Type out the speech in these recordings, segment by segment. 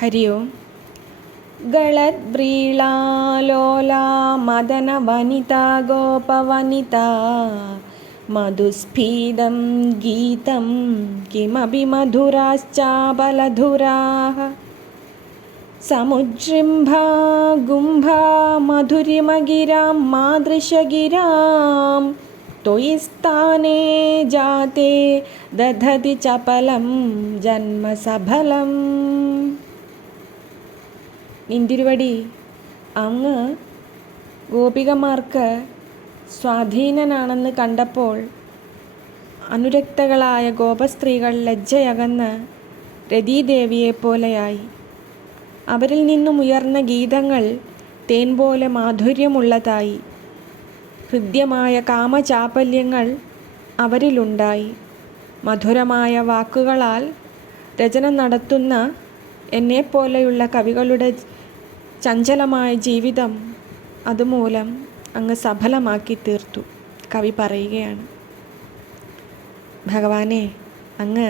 ഹരി ഓം. ഗളദ്വ്രീളാലോലാ മദനവനിതാ ഗോപവനിതാ മധുസ്ഫീതം ഗീതം കിമപി മധുരാശ്ചാബലധുരാഃ സമുജ്ജൃംഭാ ഗുംഭാ മധുരിമഗിരാം മാദൃശഗിരാം ത്വയി സ്ഥാനേ ജാതേ ദധതി ചപലം ജന്മസഫലം. നിന്തിരുവടി അങ്ങ് ഗോപികമാർക്ക് സ്വാധീനനാണെന്ന് കണ്ടപ്പോൾ അനുരക്തകളായ ഗോപസ്ത്രീകൾ ലജ്ജയകന്ന് രതീദേവിയെപ്പോലെയായി. അവരിൽ നിന്നും ഉയർന്ന ഗീതങ്ങൾ തേൻ പോലെ മാധുര്യമുള്ളതായി. ഹൃദ്യമായ കാമചാപല്യങ്ങൾ അവരിലുണ്ടായി. മധുരമായ വാക്കുകളാൽ രചന നടത്തുന്ന എന്നെപ്പോലെയുള്ള കവികളുടെ ചഞ്ചലമായ ജീവിതം അതുമൂലം അങ്ങ് സഫലമാക്കി തീർത്തു. കവി പറയുകയാണ്, ഭഗവാനെ, അങ്ങ്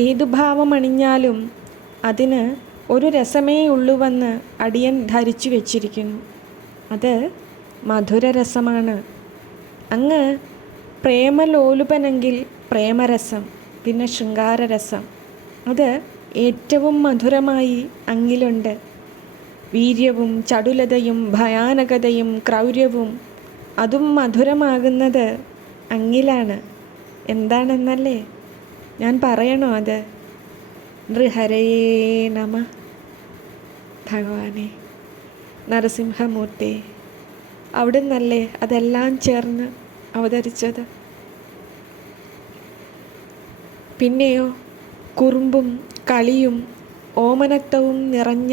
ഏതു ഭാവമണിഞ്ഞാലും അതിന് ഒരു രസമേ ഉള്ളുവെന്ന് അടിയൻ ധരിച്ചു വച്ചിരിക്കുന്നു. അത് മധുരരസമാണ്. അങ്ങ് പ്രേമലോലുപനെങ്കിൽ പ്രേമരസം, പിന്നെ ശൃംഗാരരസം, അത് ഏറ്റവും മധുരമായി അങ്ങിലുണ്ട്. വീര്യവും ചടുലതയും ഭയാനകതയും ക്രൗര്യവും അതും മധുരമാകുന്നത് അങ്ങിലാണ്. എന്താണെന്നല്ലേ ഞാൻ പറയണോ? അത് നൃഹരയേ നമ. ഭഗവാനെ, നരസിംഹമൂർത്തി, അവിടുന്നല്ലേ അതെല്ലാം ചേർന്ന് അവതരിച്ചത്. പിന്നെയോ കുറുമ്പും കളിയും ഓമനത്വവും നിറഞ്ഞ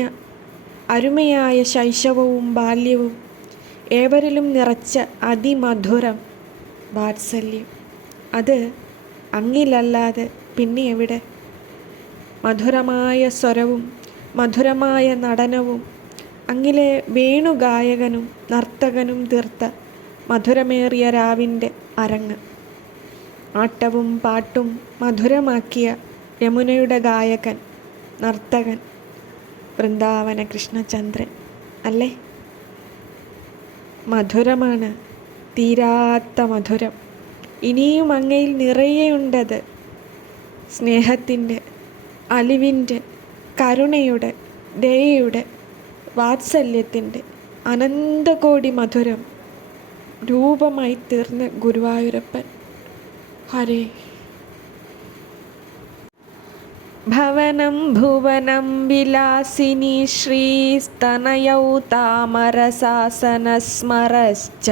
അരുമയായ ശൈശവവും ബാല്യവും ഏവരിലും നിറച്ച അതിമധുരം വാത്സല്യം, അത് അങ്ങിലല്ലാതെ പിന്നെ എവിടെ? മധുരമായ സ്വരവും മധുരമായ നടനവും അങ്ങിലെ വേണുഗായകനും നർത്തകനും തീർത്ത മധുരമേറിയ രാവിൻ്റെ അരങ്ങ്. ആട്ടവും പാട്ടും മധുരമാക്കിയ യമുനയുടെ ഗായകൻ നർത്തകൻ വൃന്ദാവന കൃഷ്ണചന്ദ്രൻ അല്ലേ? മധുരമാണ്, തീരാത്ത മധുരം. ഇനിയും അങ്ങയിൽ നിറയെയുണ്ടത്. സ്നേഹത്തിൻ്റെ, അലിവിൻ്റെ, കരുണയുടെ, ദയയുടെ, വാത്സല്യത്തിൻ്റെ അനന്തകോടി മധുരം രൂപമായി തീർന്ന ഗുരുവായൂരപ്പൻ. ഹരേ. ഭവനം ഭുവനം വിലാസിനി ശ്രീസ്തനയൗ താമരസാസനസ്മരശ്ച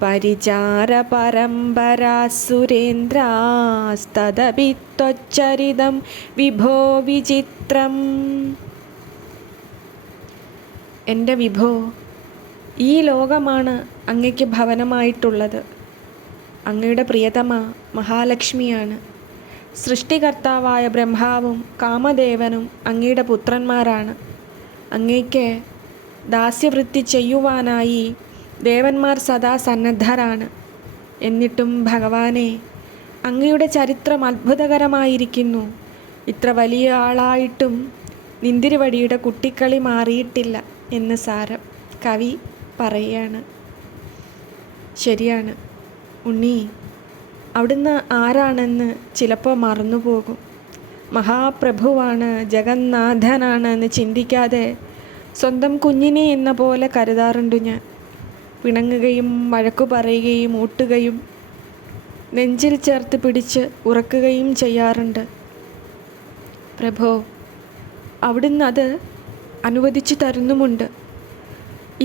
പരിചാര പരമ്പരാ സുരേന്ദ്രാസ്തദപി ത്വച്ചരിതം വിഭോ വിചിത്രം. എൻ്റെ വിഭോ, ഈ ലോകമാണ് അങ്ങയ്ക്ക് ഭവനമായിട്ടുള്ളത്. അങ്ങയുടെ പ്രിയതമ മഹാലക്ഷ്മിയാണ്. സൃഷ്ടികർത്താവായ ബ്രഹ്മാവും കാമദേവനും അങ്ങയുടെ പുത്രന്മാരാണ്. അങ്ങയ്ക്ക് ദാസ്യവൃത്തി ചെയ്യുവാനായി ദേവന്മാർ സദാ സന്നദ്ധരാണ്. എന്നിട്ടും ഭഗവാനെ, അങ്ങയുടെ ചരിത്രം അത്ഭുതകരമായിരിക്കുന്നു. ഇത്ര വലിയ ആളായിട്ടും നിന്തിരുവടിയുടെ കുട്ടിക്കളി മാറിയിട്ടില്ല എന്ന് സാരം. കവി പറയുകയാണ്. ശരിയാണ് ഉണ്ണി, അവിടുന്ന് ആരാണെന്ന് ചിലപ്പോൾ മറന്നുപോകും. മഹാപ്രഭുവാണ്, ജഗന്നാഥനാണ് എന്ന് ചിന്തിക്കാതെ സ്വന്തം കുഞ്ഞിനെ എന്ന പോലെ കരുതാറുണ്ട് ഞാൻ. പിണങ്ങുകയും വഴക്കു പറയുകയും ഊട്ടുകയും നെഞ്ചിൽ ചേർത്ത് പിടിച്ച് ഉറക്കുകയും ചെയ്യാറുണ്ട്. പ്രഭോ, അവിടുന്ന് അത് അനുവദിച്ചു തരുന്നുമുണ്ട്.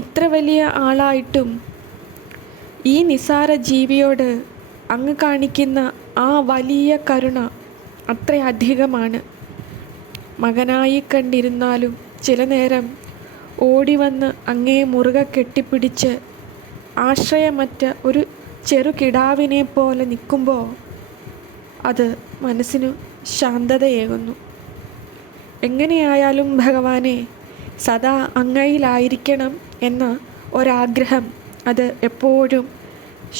ഇത്ര വലിയ ആളായിട്ടും ഈ നിസാര ജീവിയോട് അങ്ങ് കാണിക്കുന്ന ആ വലിയ കരുണ അത്രയധികമാണ്. മകനായി കണ്ടിരുന്നാലും ചില നേരം ഓടിവന്ന് അങ്ങേ മുറുകെ കെട്ടിപ്പിടിച്ച് ആശ്രയമറ്റ ഒരു ചെറുകിടാവിനെ പോലെ നിൽക്കുമ്പോൾ അത് മനസ്സിന് ശാന്തതയേകുന്നു. എങ്ങനെയായാലും ഭഗവാനെ, സദാ അങ്ങയിലായിരിക്കണം എന്ന ഒരാഗ്രഹം അത് എപ്പോഴും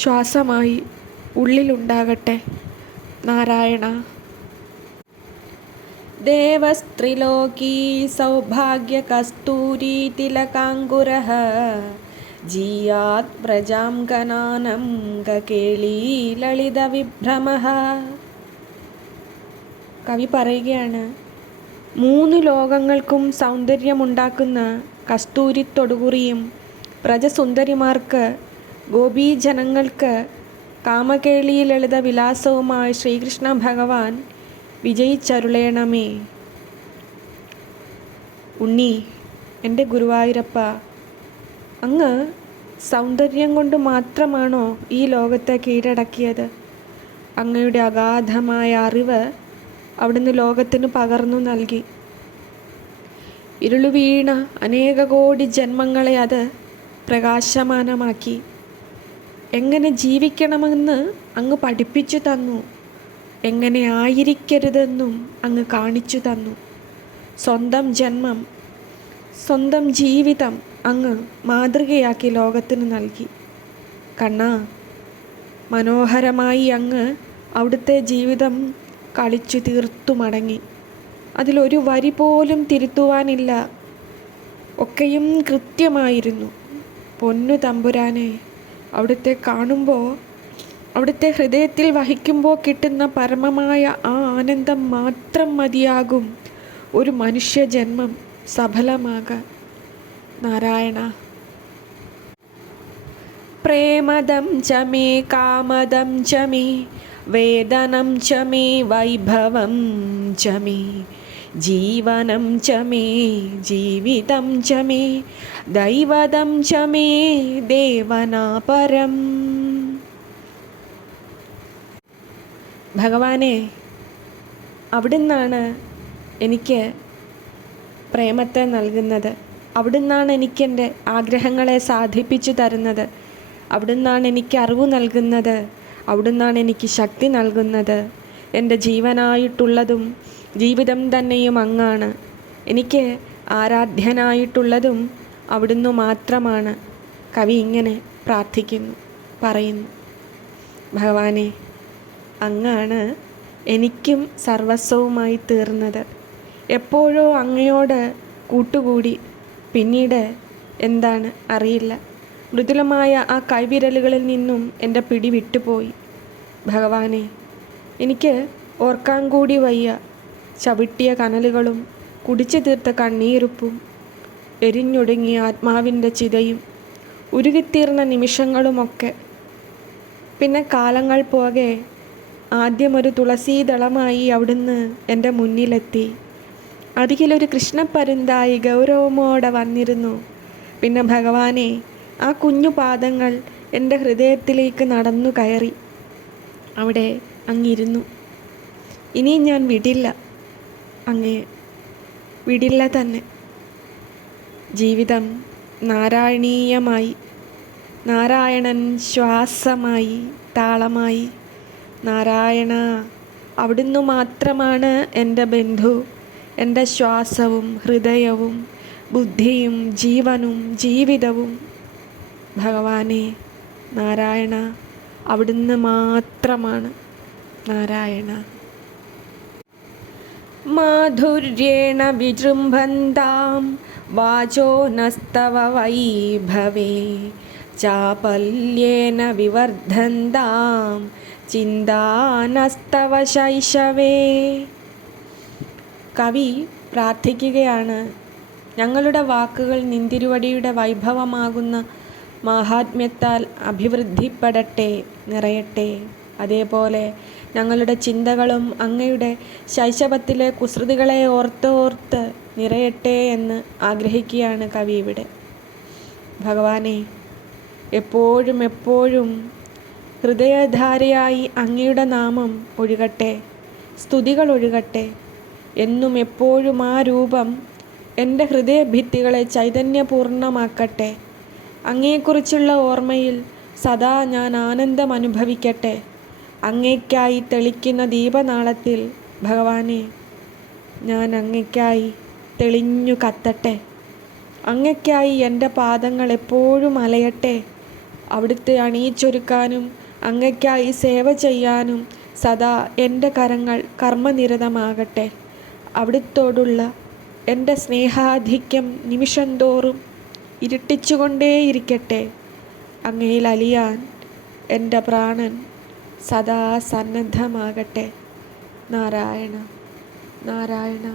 ശ്വാസമായി ഉള്ളിലുണ്ടാകട്ടെ. നാരായണ. ദേവസ്ത്രിലോകീ സൗഭാഗ്യകസ്തൂരീ തിലകാങ്കുരഃ ജീയാത് വ്രജാം ഗനാനം ഗകേളീ ലളിതവിഭ്രമഃ. കവി പറയുകയാണ്, 3 ലോകങ്ങൾക്കും സൗന്ദര്യമുണ്ടാക്കുന്ന കസ്തൂരിത്തൊടുകുറിയും വ്രജസുന്ദരിമാർക്ക്, ഗോപീജനങ്ങൾക്ക് കാമകേളി ലളിത വിലാസവുമായി ശ്രീകൃഷ്ണ ഭഗവാൻ വിജയിച്ചരുളേണമേ. ഉണ്ണി, എൻ്റെ ഗുരുവായൂരപ്പ, അങ്ങ് സൗന്ദര്യം കൊണ്ട് മാത്രമാണോ ഈ ലോകത്തെ കീഴടക്കിയത്? അങ്ങയുടെ അഗാധമായ അറിവ് അവിടുന്ന് ലോകത്തിന് പകർന്നു നൽകി. ഇരുളുവീണ അനേക കോടി ജന്മങ്ങളെ അത് പ്രകാശമാനമാക്കി. എങ്ങനെ ജീവിക്കണമെന്ന് അങ്ങ് പഠിപ്പിച്ചു തന്നു. എങ്ങനെ ആയിരിക്കരുതെന്നും അങ്ങ് കാണിച്ചു തന്നു. സ്വന്തം ജന്മം, സ്വന്തം ജീവിതം അങ്ങ് മാതൃകയാക്കി ലോകത്തിന് നൽകി. കണ്ണാ, മനോഹരമായി അങ്ങ് അവിടുത്തെ ജീവിതം കളിച്ചു തീർത്തു മടങ്ങി. അതിലൊരു വരി പോലും തിരുത്തുവാനില്ല. ഒക്കെയും കൃത്യമായിരുന്നു. പൊന്നു തമ്പുരാനെ, അവിടുത്തെ കാണുമ്പോൾ, അവിടുത്തെ ഹൃദയത്തിൽ വഹിക്കുമ്പോൾ കിട്ടുന്ന പരമമായ ആ ആനന്ദം മാത്രം മതിയാകും ഒരു മനുഷ്യജന്മം സഫലമാകാൻ. നാരായണ. പ്രേമദം ച മേ കാമദം ച മേ വേദനം ച മേ വൈഭവം ച മേ ജീവനം ച മേ ജീവിതം ച മേ ദൈവതം ച മേ ദേവനാപരം. ഭഗവാനെ, അവിടുന്നാണ് എനിക്ക് പ്രേമത്തെ നൽകുന്നത്. അവിടുന്നാണ് എനിക്കെൻ്റെ ആഗ്രഹങ്ങളെ സാധിപ്പിച്ചു തരുന്നത്. അവിടുന്നാണ് എനിക്ക് അറിവ് നൽകുന്നത്. അവിടുന്നാണ് എനിക്ക് ശക്തി നൽകുന്നത്. എൻ്റെ ജീവനായിട്ടുള്ളതും ജീവിതം തന്നെയും അങ്ങാണ്. എനിക്ക് ആരാധ്യനായിട്ടുള്ളതും അവിടുന്ന് മാത്രമാണ്. കവി ഇങ്ങനെ പ്രാർത്ഥിക്കുന്നു, പറയുന്നു. ഭഗവാനെ, അങ്ങാണ് എനിക്കും സർവസ്വവുമായി തീർന്നത്. എപ്പോഴോ അങ്ങയോട് കൂട്ടുകൂടി, പിന്നീട് എന്താണ് അറിയില്ല. മൃദുലമായ ആ കൈവിരലുകളിൽ നിന്നും എൻ്റെ പിടി വിട്ടുപോയി. ഭഗവാനെ, എനിക്ക് ഓർക്കാൻ കൂടി വയ്യ. ചവിട്ടിയ കനലുകളും കുടിച്ചു തീർത്ത കണ്ണീരുപ്പും എരിഞ്ഞൊടുങ്ങിയ ആത്മാവിൻ്റെ ചിതയും ഉരുകിത്തീർന്ന നിമിഷങ്ങളുമൊക്കെ. പിന്നെ കാലങ്ങൾ പോകെ ആദ്യമൊരു തുളസീദളമായി അവിടുന്ന് എൻ്റെ മുന്നിലെത്തി. അരികിലൊരു കൃഷ്ണപ്പരുന്തായി ഗൗരവമോടെ വന്നിരുന്നു. പിന്നെ ഭഗവാനെ, ആ കുഞ്ഞു പാദങ്ങൾ എൻ്റെ ഹൃദയത്തിലേക്ക് നടന്നു കയറി. അവിടെ അങ്ങിരുന്നു. ഇനി ഞാൻ വിടില്ല, അങ്ങേ വിടില്ല തന്നെ. ജീവിതം നാരായണീയമായി, നാരായണൻ ശ്വാസമായി, താളമായി. നാരായണ, അവിടുന്ന് മാത്രമാണ് എൻ്റെ ബന്ധു, എൻ്റെ ശ്വാസവും ഹൃദയവും ബുദ്ധിയും ജീവനും ജീവിതവും. ഭഗവാനെ, നാരായണ, അവിടുന്ന് മാത്രമാണ്. നാരായണ. മാധുര്യേണ വിജൃംഭന്താം വാചോ നസ്തവ വൈഭവേ ചാപല്യേന വിവർദ്ധന്താം ചിന്താനസ്തവ ശൈശവേ. കവി പ്രാർത്ഥിക്കുകയാണ്, ഞങ്ങളുടെ വാക്കുകൾ നിന്തിരുവടിയുടെ വൈഭവമാകുന്ന മാഹാത്മ്യത്താൽ അഭിവൃദ്ധിപ്പെടട്ടെ, നിറയട്ടെ. അതേപോലെ ഞങ്ങളുടെ ചിന്തകളും അങ്ങയുടെ ശൈശവത്തിലെ കുസൃതികളെ ഓർത്തോർത്ത് നിറയട്ടെ എന്ന് ആഗ്രഹിക്കുകയാണ് കവി ഇവിടെ. ഭഗവാനെ, എപ്പോഴും എപ്പോഴും ഹൃദയധാരയായി അങ്ങയുടെ നാമം ഒഴുകട്ടെ, സ്തുതികൾ ഒഴുകട്ടെ. എന്നും എപ്പോഴും ആ രൂപം എൻ്റെ ഹൃദയഭിത്തികളെ ചൈതന്യപൂർണ്ണമാക്കട്ടെ. അങ്ങയെക്കുറിച്ചുള്ള ഓർമ്മയിൽ സദാ ഞാൻ ആനന്ദം അനുഭവിക്കട്ടെ. അങ്ങയ്ക്കായി തെളിക്കുന്ന ദീപനാളത്തിൽ ഭഗവാനെ, ഞാൻ അങ്ങയ്ക്കായി തെളിഞ്ഞു കത്തട്ടെ. അങ്ങയ്ക്കായി എൻ്റെ പാദങ്ങൾ എപ്പോഴും അലയട്ടെ. അവിടുത്തെ അണിയിച്ചൊരുക്കാനും അങ്ങയ്ക്കായി സേവ ചെയ്യാനും സദാ എൻ്റെ കരങ്ങൾ കർമ്മനിരതമാകട്ടെ. അവിടുത്തോടുള്ള എൻ്റെ സ്നേഹാധിക്യം നിമിഷം തോറും ഇരുട്ടിച്ചുകൊണ്ടേയിരിക്കട്ടെ. അങ്ങയിൽ അലിയാൻ എൻ്റെ പ്രാണൻ സദാ സന്നദ്ധമാകട്ടെ. നാരായണ നാരായണ.